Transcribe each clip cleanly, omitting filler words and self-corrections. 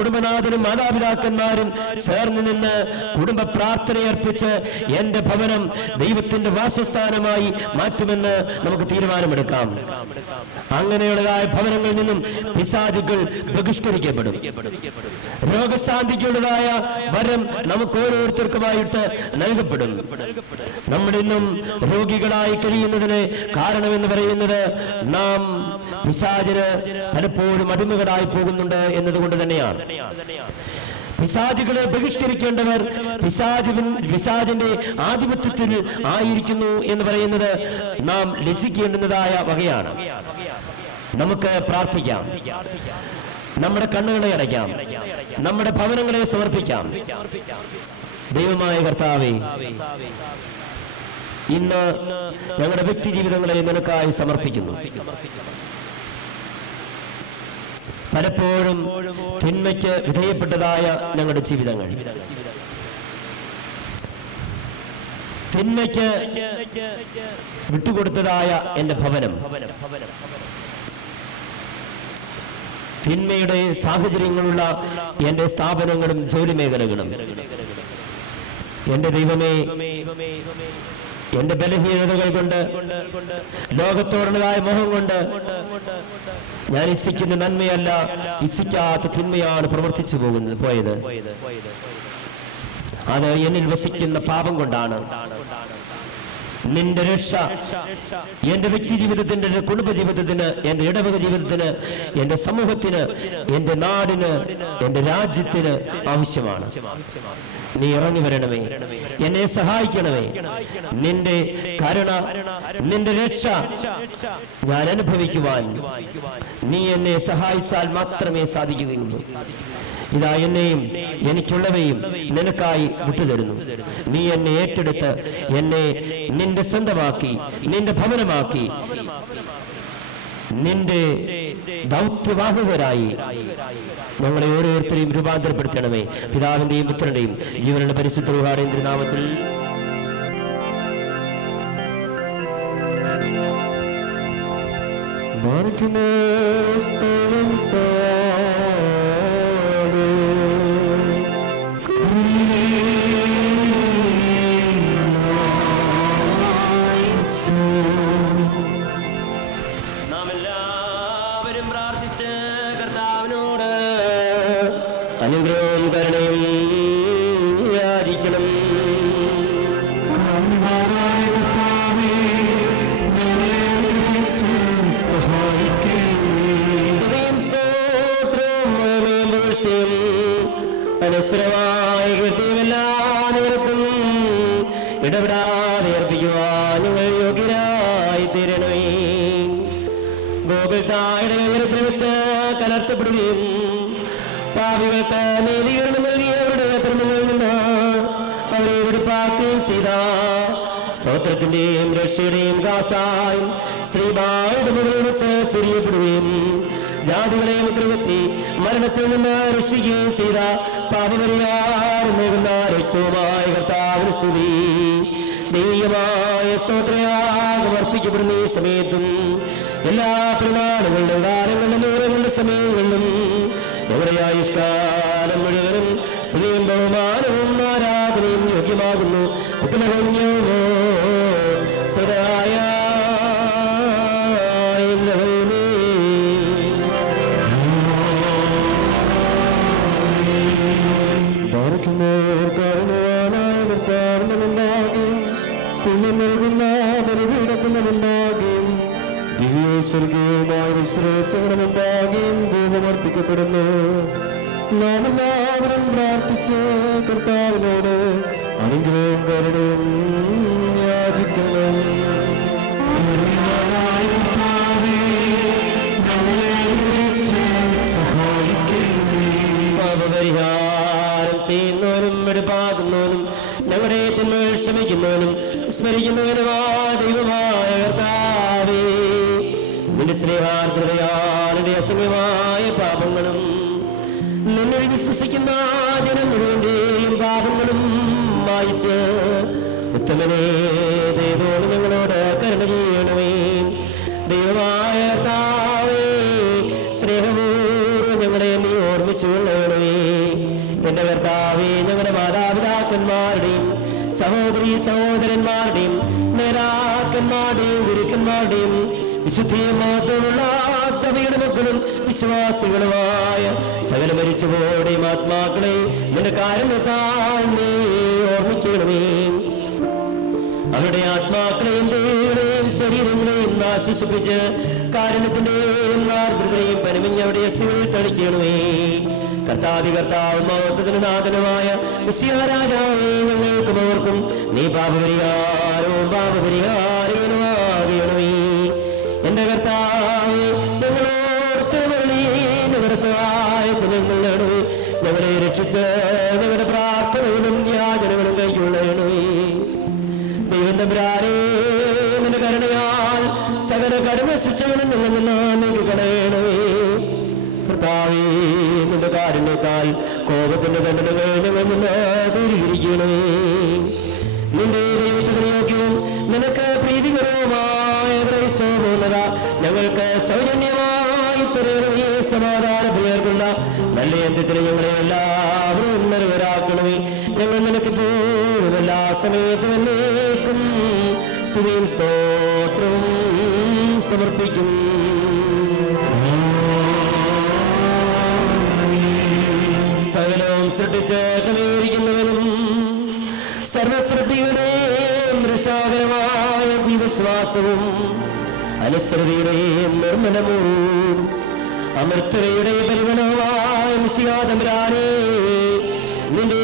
കുടുംബനാഥനും മാതാപിതാക്കന്മാരും ചേർന്ന് നിന്ന് കുടുംബ പ്രാർത്ഥനയർപ്പിച്ച് എന്റെ ഭവനം ദൈവത്തിന്റെ വാസസ്ഥാനമായി മാറ്റുമെന്ന് നമുക്ക് തീരുമാനമെടുക്കാം. അങ്ങനെയുള്ളതായ ഭവനങ്ങളിൽ നിന്നും പിശാചുകൾ ബഹിഷ്കരിക്കപ്പെടും. രോഗശാന്തിക്കുള്ളതായ വരം നമുക്ക് ഓരോരുത്തർക്കുമായിട്ട് നൽകപ്പെടും. നമ്മളിന്നും രോഗികളായി കഴിയുന്നതിന് കാരണമെന്ന് പറയുന്നത് നാം പിശാചിന് പലപ്പോഴും അടിമകളായി പോകുന്നുണ്ട് എന്നതുകൊണ്ട് തന്നെയാണ്. പിശാചുകളെ ബഹിഷ്കരിക്കേണ്ടവർ പിശാചിന്റെ ആധിപത്യത്തിൽ ആയിരിക്കുന്നു എന്ന് പറയുന്നത് നാം ലജ്ജിക്കേണ്ടുന്നതായ വകയാണ്. നമുക്ക് പ്രാർത്ഥിക്കാം, നമ്മുടെ കണ്ണുകളെ അടയ്ക്കാം, നമ്മുടെ ഭവനങ്ങളെ സമർപ്പിക്കാം. ദൈവമായ കർത്താവേ, ഇന്ന് ഞങ്ങളുടെ വ്യക്തി ജീവിതങ്ങളെ നിനക്കായി സമർപ്പിക്കുന്നു. പലപ്പോഴും തിന്മയ്ക്ക് വിധേയപ്പെട്ടതായ ഞങ്ങളുടെ ജീവിതങ്ങൾ, തിന്മയ്ക്ക് വിട്ടുകൊടുത്തതായ എന്റെ ഭവനം, തിന്മയുടെ സാഹചര്യങ്ങളുള്ള എന്റെ സ്ഥാപനങ്ങളും ജോലി മേഖലകളും, എന്റെ ദൈവമേ, എന്റെ ബലഹീനതകൾ കൊണ്ട്, ലോകത്തോടുള്ളതായ മോഹം കൊണ്ട് ഞാൻ ഇച്ഛിക്കുന്ന നന്മയല്ല, ഇച്ഛിക്കാത്ത തിന്മയാണ് പ്രവർത്തിച്ചു പോയത്. അത് എന്നിൽ വസിക്കുന്ന പാപം കൊണ്ടാണ്. നിന്റെ രക്ഷ എന്റെ വ്യക്തി ജീവിതത്തിന്, എന്റെ കുടുംബ ജീവിതത്തിന്, എന്റെ ഇടവക ജീവിതത്തിന്, എന്റെ സമൂഹത്തിന്, എന്റെ നാടിന്, എന്റെ രാജ്യത്തിന് ആവശ്യമാണ്. നീ ഇറങ്ങി വരണമേ, എന്നെ സഹായിക്കണമേ. നിന്റെ കരുണ, നിന്റെ രക്ഷ ഞാൻ അനുഭവിക്കുവാൻ നീ എന്നെ സഹായിച്ചാൽ മാത്രമേ സാധിക്കുകയുള്ളൂ. ഇതാ എന്നെയും എനിക്കുള്ളവയും നിനക്കായി വിട്ടുതരുന്നു. നീ എന്നെ ഏറ്റെടുത്ത് എന്നെ നിന്റെ സ്വന്തമാക്കി, നിന്റെ ഭവനമാക്കി, നിന്റെ ദൗത്യവാഹകരായി ഞങ്ങളെ ഓരോരുത്തരെയും രൂപാന്തരപ്പെടുത്തണമേ. പിതാവിന്റെയും പുത്രന്റെയും ജീവനുള്ള പരിശുദ്ധ റൂഹായുടെ നാമത്തിൽ. അനുഗ്രഹവും കരുണയും യാചിക്കണം. അനുസരമായ കൃത്യമെല്ലാ നേരത്തും ഇടപെടാതെ അർപ്പിക്കുവാൻ നിങ്ങൾ യോഗ്യരായി തീരണമേ. ഗോകുൽത്തായുടെ ഉയരത്തിൽ വെച്ച് കലർത്തപ്പെടുകയും പാപികൾക്ക് നീതീകരണം നൽകിയവരുടെ അക്രമങ്ങളിൽ നിന്ന് അവരെ വെടിപ്പാക്കുകയും ചെയ്ത സ്തോത്രത്തിന്റെയും രക്ഷയുടെയും കാസായും ശ്രീബായുടെ മുകളിൽ വെച്ച് ചെറിയപ്പെടുകയും ജാതികളെ മുദ്രവെത്തി മരണത്തിൽ നിന്ന് രക്ഷിക്കുകയും ചെയ്ത പാപപരിഹാരം നൽകുന്ന രക്തവുമായ കർത്താവിന് സ്തുതി. ദൈവമായ സ്തോത്രയാഗം അർപ്പിക്കപ്പെടുന്ന ഈ സമയത്തും എല്ലാ പെരുന്നാളുകളുടെ കാലങ്ങളുടെ നേരങ്ങളുടെ സമയങ്ങളിലും ഞങ്ങളുടെ ആയുഷ്കാലം മുഴുവനും സ്തുതിയും ബഹുമാനവും ആരാധനയും യോഗ്യമാകുന്നു. സദായ പുണ്യം നൽകുന്ന ബലിപീഠത്തിനുണ്ടാകും ദിവ്യസ്വർഗീയമായ ശ്രേഷ്ഠങ്ങളുണ്ടാകും ധൂപമർപ്പിക്കപ്പെടുന്നു. നാം എല്ലാവരും പ്രാർത്ഥിച്ച് കർത്താവിനോട് അനുഗ്രഹവും കരുണയും യാചിക്കണം. പാപപരിഹാരം ചെയ്യുന്നവനും വെടിപ്പാക്കുന്നവനും ഞങ്ങളുടെ തിന്മകൾ ക്ഷമിക്കുന്നവനും സ്മരിക്കുന്നവനുമായ ദൈവമായ കർത്താവേ, നിന്റെ സ്നേഹാർദ്രതയാൽ എന്റെ അസംഖ്യമായ പാപങ്ങളും നിന്നിൽ വിശ്വസിക്കുന്ന ജനം മുഴുവന്റെയും പാപങ്ങളും വായിച്ച് ഉത്തമനെ ദൈവത്തോട് ഞങ്ങളോട് കരുണ ചെയ്യണമേ. ദൈവമായ കർത്താവേ, സ്നേഹപൂർവ്വം ഞങ്ങളെ നീ ഓർമ്മിച്ച് ഓർമ്മിച്ചുകൊള്ളണമേ. എന്റെ കർത്താവേ, ഞങ്ങളുടെ മാതാപിതാക്കന്മാരുടെയും സഹോദരീ സഹോദരന്മാരുടെയും നേതാക്കന്മാരുടെയും ഗുരുക്കന്മാരുടെയും വിശുദ്ധിയും മാത്രമുള്ള സഭയുടെ മക്കളും വിശ്വാസികളുമായ സകല മരിച്ചുപോടെയും ആത്മാക്കളെ നിന്റെ കാരുണ്യത്താൽ നീ ഓർമ്മിക്കണമേ. അവരുടെ ആത്മാക്കളെയും ദേഹങ്ങളെയും ശരീരങ്ങളെയും ആശ്വസിപ്പിച്ച് കാരുണ്യത്തിന്റെയും ആർദ്രതയും പരിമിഞ്ഞവിടെ അസ്ഥികളിൽ തളിക്കണമേ. കർത്താവ് മഹത്വത്തിന് നാഥനുമായ മിശിഹാരാജാവേ, ഞങ്ങൾക്കും അവർക്കും നീ പാപപരിഹാരവും പാപപരിഹാരവുമാകണമേ. എന്റെ കർത്താവേ, ഞങ്ങളുടെ സഹായത്തിന് ഞങ്ങളണമേ. ഞങ്ങളെ രക്ഷിച്ച് ഞങ്ങളുടെ പ്രാർത്ഥനകളും യാചനകളും കൈക്കൊള്ളണമേ. ദൈവം തമ്പുരാനേ, നിന്റെ കരുണയാൽ സകല കടുമ ശിക്ഷകളും ഞങ്ങൾ നിന്ന് നീക്കിക്കളയണമേ. കർത്താവേ, നിന്റെ കാരുണ്യത്താൽ കോപത്തിന്റെ ദണ്ഡനങ്ങൾ ഞങ്ങൾ നിന്ന് ദൂരീകരിക്കണമേ. നിന്റെ ദൈവത്തിന് യോഗ്യവും നിനക്ക് പ്രീതികരവുമായ ക്രൈസ്തവപൂർണ്ണത ഞങ്ങൾക്ക് സൗജന്യമായി തരണമേ. സമാധാന പ്രിയർക്കുള്ള നല്ല അന്ത്യത്തിന് ഞങ്ങളെ എല്ലാവരും നിരവരാക്കണമേ. ഞങ്ങൾ നിനക്ക് പോലും എല്ലാ സമയത്തും എന്നേക്കും സ്തുതിയും സ്തോത്രവും സമർപ്പിക്കും. സകലവും സൃഷ്ടിച്ച് ക്രമീകരിക്കുന്നവനും സർവസൃഷ്ടിയുടെയും രക്ഷാകരമായ ജീവശ്വാസവും അനുസൃതിയുടെയും നിർമ്മലവും അമൃതയുടെ പരിമളമായ മിശിഹാതമ്പുരാനേ, നിന്റെ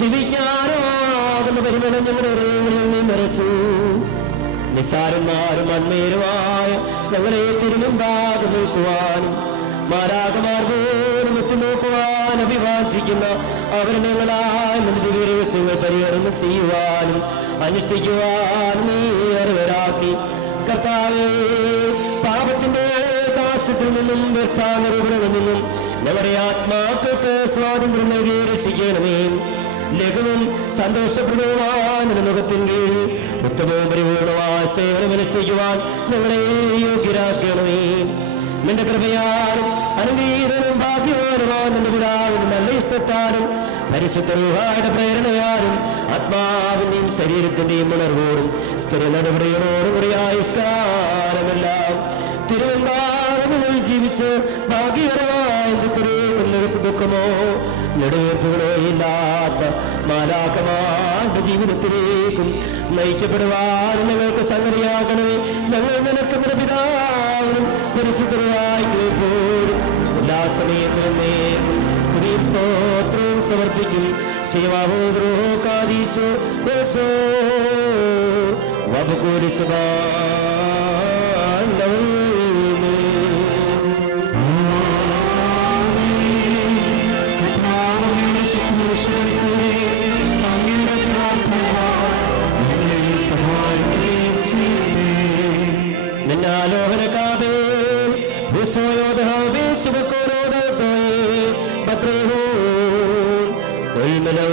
ദിവ്യജ്ഞാനമാകുന്ന പരിമളം ഞങ്ങളുടെ ഹൃദയങ്ങളിൽ നീ നിറച്ചു. നിസ്സാരന്മാരും അന്മേരുമായ ഞങ്ങളെ തിരുമുമ്പാകെ നിൽക്കുവാനും മാലാഖമാർ പോലും എത്തിനോക്കുവാൻ അഭിവാഞ്ചിക്കുന്ന അവർ ഞങ്ങളാൽ നിന്റെ ദിവ്യരഹസ്യങ്ങൾ പരിഹരണം ചെയ്യുവാനും അനുഷ്ഠിക്കുവാനും നീ അറിവരാക്കി. കർത്താവേ, പാപത്തിന്റെ ദാസ്യത്തിൽ നിന്നും വ്യർത്ഥാനിരൂപണങ്ങളിൽ നിന്നും ഞങ്ങളുടെ ആത്മാക്കൾക്ക് സ്വാതന്ത്ര്യം നൽകി രക്ഷിക്കണമേ. ലഘുവും സന്തോഷപ്രദവുമായ മുഖത്തിൻ കീഴിൽ ഉത്തമവും പരിപൂർണമായ സേവനം അനുഷ്ഠിക്കുവാൻ ഞങ്ങളെ യോഗ്യരാക്കണമേ. നിന്റെ കൃപയാലും അനുഗ്രഹീതനും ഭാഗ്യവാനുമായ നിന്റെ പിതാവിനും നല്ല ഇഷ്ടത്താലും പരിശുദ്ധ റൂഹായുടെ പ്രേരണയാലും ആത്മാവിന്റെയും ശരീരത്തിന്റെയും ഉണർവോടും സ്ഥിര നടപടികളോടും കൂടി ആയുഷ്കാലമെല്ലാം തിരുവമ്പാടുകളിൽ ജീവിച്ച് ഭാഗ്യകരമായ ദുഃഖമോ നെടുവീർപ്പുകളോ ഇല്ലാത്ത മാലാഖമാരുടെ ജീവിതത്തിലേക്കും നയിക്കപ്പെടുവാൻ ഞങ്ങൾക്ക് സംഗതിയാകണമേ. ഞങ്ങൾ നിനക്ക് പിതാവിനും പരിശുദ്ധമായി കേൾപ്പോഴും എല്ലാ സമയത്തും സ്തുതിയും സ്തോത്രവും സമർപ്പിക്കും. ശിവാഹോദ്രോകാദീശോ യേശോ വബുകൂരിശുഭാ നിന്നാലോകനകാബേ ഹുസോയോദഹബേ ശുഭക്കോരോദോയേ ബത്രേഹോ ഉൽമലോ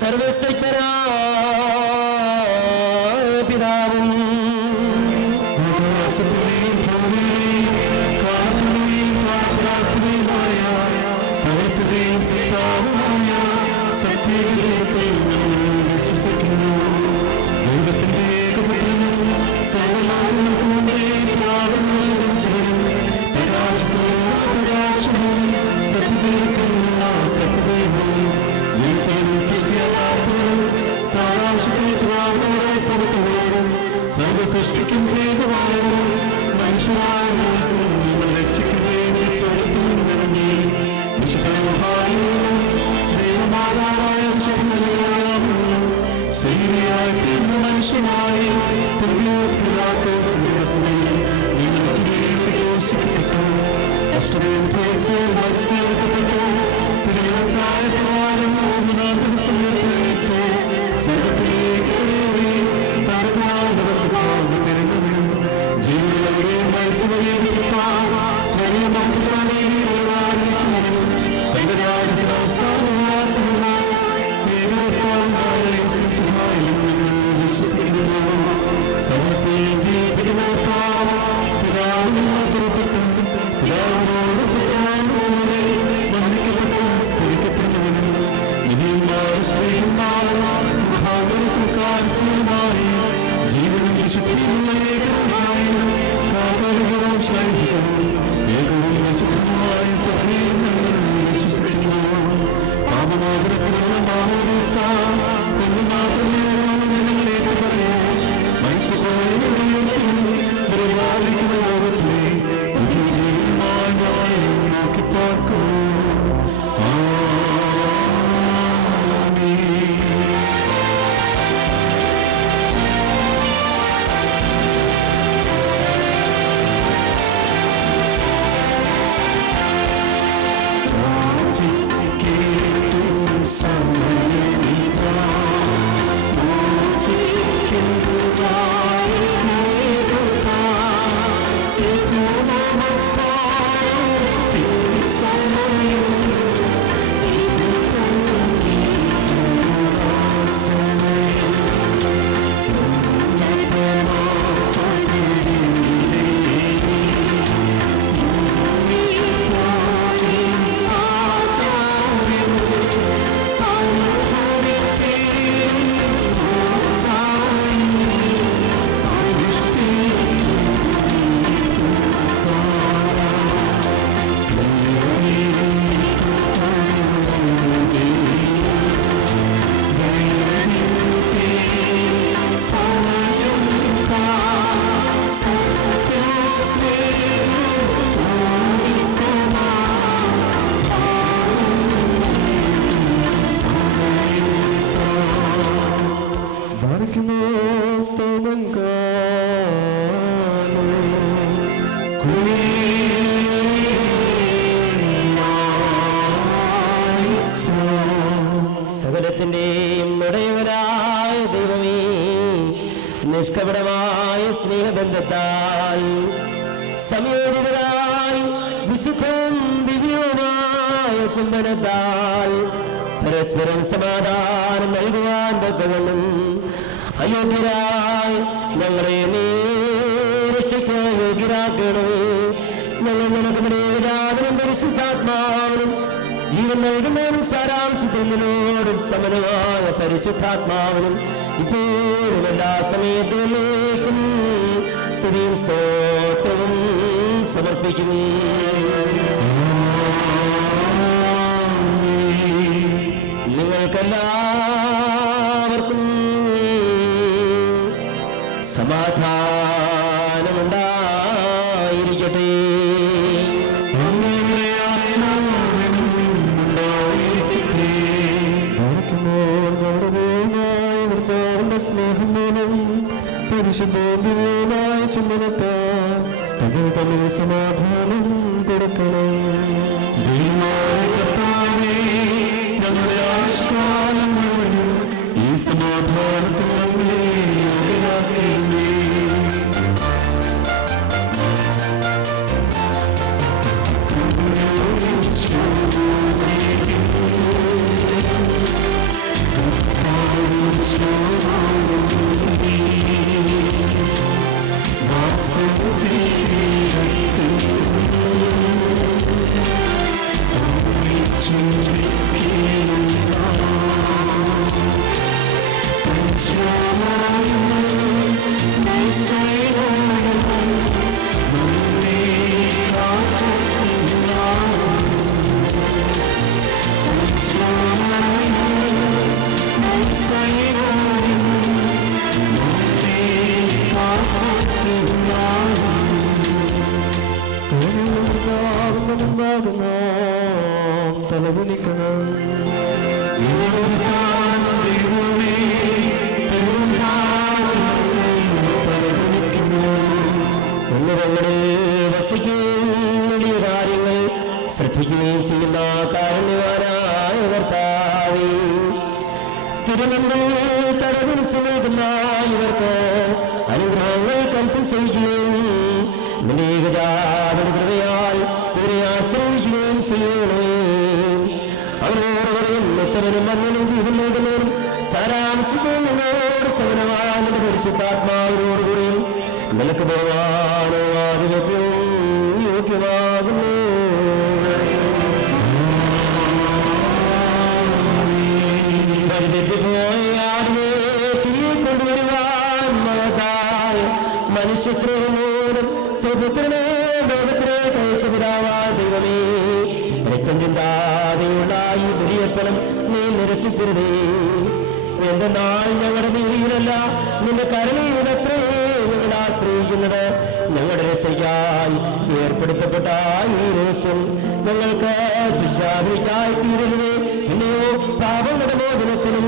സർവശക്തനായ ശരിയായി തീർന്ന മനുഷ്യനായി സകലത്തിന്റെയും ഉടയവനായ ദൈവമേ, നിഷ്കപടമായ സ്നേഹബന്ധത്താൽ സംയോജിതരായി വിശുദ്ധവും ദിവ്യവുമായ ചുംബനത്താൽ പരസ്പരം സമാധാനം നൽകുവാൻ തക്കവണ്ണം അയോഗ്യരായി ഞങ്ങളെ നീ രക്ഷയ്ക്ക് യോഗ്യരാക്കണമേ. ഞങ്ങൾ നിനക്ക് നിരേതാവിനും പരിശുദ്ധാത്മാവിനും ജീവൻ നൽകുന്നതിനും സാരാംശത്തിനോടും സമനമായ പരിശുദ്ധാത്മാവിനും ഇപ്പോഴും എല്ലാ സമയത്തും സ്തുതിയും സ്തോത്രവും സമർപ്പിക്കുന്നു. നിങ്ങൾക്കെല്ലാവർക്കും സമാധാനമുണ്ടായിരിക്കട്ടെ. സ്നേഹം മൂലം പരിശുദ്ധമായ ചുമനത്താൽ തമ്മിൽ തമ്മിൽ സമാധാനം കൊടുക്കണം. ഞങ്ങളുടെ ആയുഷ്കാലം മുഴുവനും ഈ സമാധാനത്തിൽ നമ്മളെ യോഗ്യരാക്കണമേ. Say തടവിന് നൽകുന്ന ഇവർക്ക് അനുഗ്രഹങ്ങൾ കൽപ്പിക്കുകയും കൃപയാൽ ഇവരെ ആശ്രയിക്കുകയും ചെയ്യണേ. അവരോടുകൂടെയും ഉത്തമനും മഞ്ഞനും ജീവൻ നൽകുന്നവരും സാരാംശവും നിങ്ങളോട് സമനവാന്റെ പരിശുദ്ധാത്മാവിനോടുകൂടിയും നിലക്ക് പോകാനോ ആധിപത്യവും യോഗ്യമാകുന്നു. വഴിതെറ്റിപ്പോയാടിനെ തിരികെ കൊണ്ടുവരുവാൻ മഹത്തായ മനുഷ്യ സ്നേഹമൂലം സ്വപുത്രനെ ലോകത്തിലെ കഴിച്ച പിതാവായ ദൈവമേ, രക്തം ചിന്താതെയുള്ള ഈ ബലിയർപ്പണം നീ നിരസിക്കരുതേ. എന്തെന്നാൽ ഞങ്ങളുടെ നീതിയിലല്ല നിന്റെ കരുണയിലത്രേ ഞങ്ങൾ ആശ്രയിക്കുന്നത്. ഞങ്ങളുടെ രക്ഷയ്ക്കായി ഏർപ്പെടുത്തപ്പെട്ട ഈ രഹസ്യം ഞങ്ങൾക്ക് ശിക്ഷാവിധിക്കായി തീരരുതേ. പിന്നെയോ പാപങ്ങളുടെ മോചനത്തിനും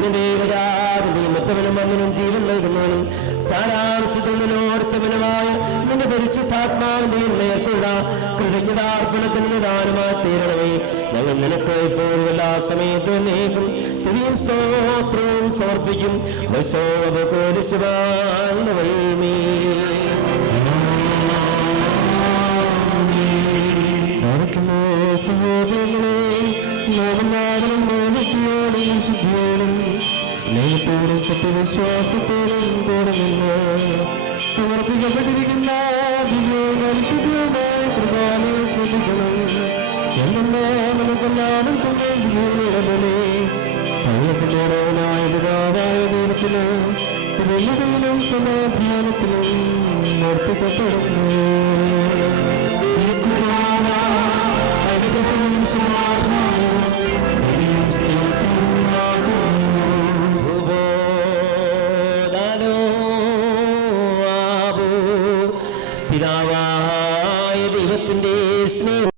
നിന്റെ ഏകജാതന്റെയും ഉത്തമനും മണ്ണിനും ജീവൻ നൽകുന്നവനും സാരാംശത്തിനോട് സമനമായ നിന്റെ പരിശുദ്ധാത്മാവിന്റെയും നേർക്കുള്ള കൃതജ്ഞതാർപ്പണത്തിന് നിദാനമായി തീരണമേ. ഞങ്ങൾ നിനക്ക് ഇപ്പോഴും എല്ലാ സമയത്തും നേക്കും സ്തുതിയും സ്തോത്രവും സമർപ്പിക്കും. സഹോദരങ്ങളെ, സ്നേഹത്തോടും സത്യവിശ്വാസത്തോടും കൂടെ നിന്ന് സമർപ്പിക്കപ്പെട്ടിരിക്കുന്ന പരിശുദ്ധമായ കൃപാനെ ശ്രദ്ധിക്കണം. നമുക്കെല്ലാവരും കൊണ്ടുപോലെ സൈന്യത്തിനോടവനായ പിതാവായ ദൈവത്തിന് വെല്ലുവിളിയിലും സമാധാനത്തിലും നിർത്തിക്കപ്പെടുന്നു. പിതാവായ ദൈവത്തിന്റെ സ്നേഹം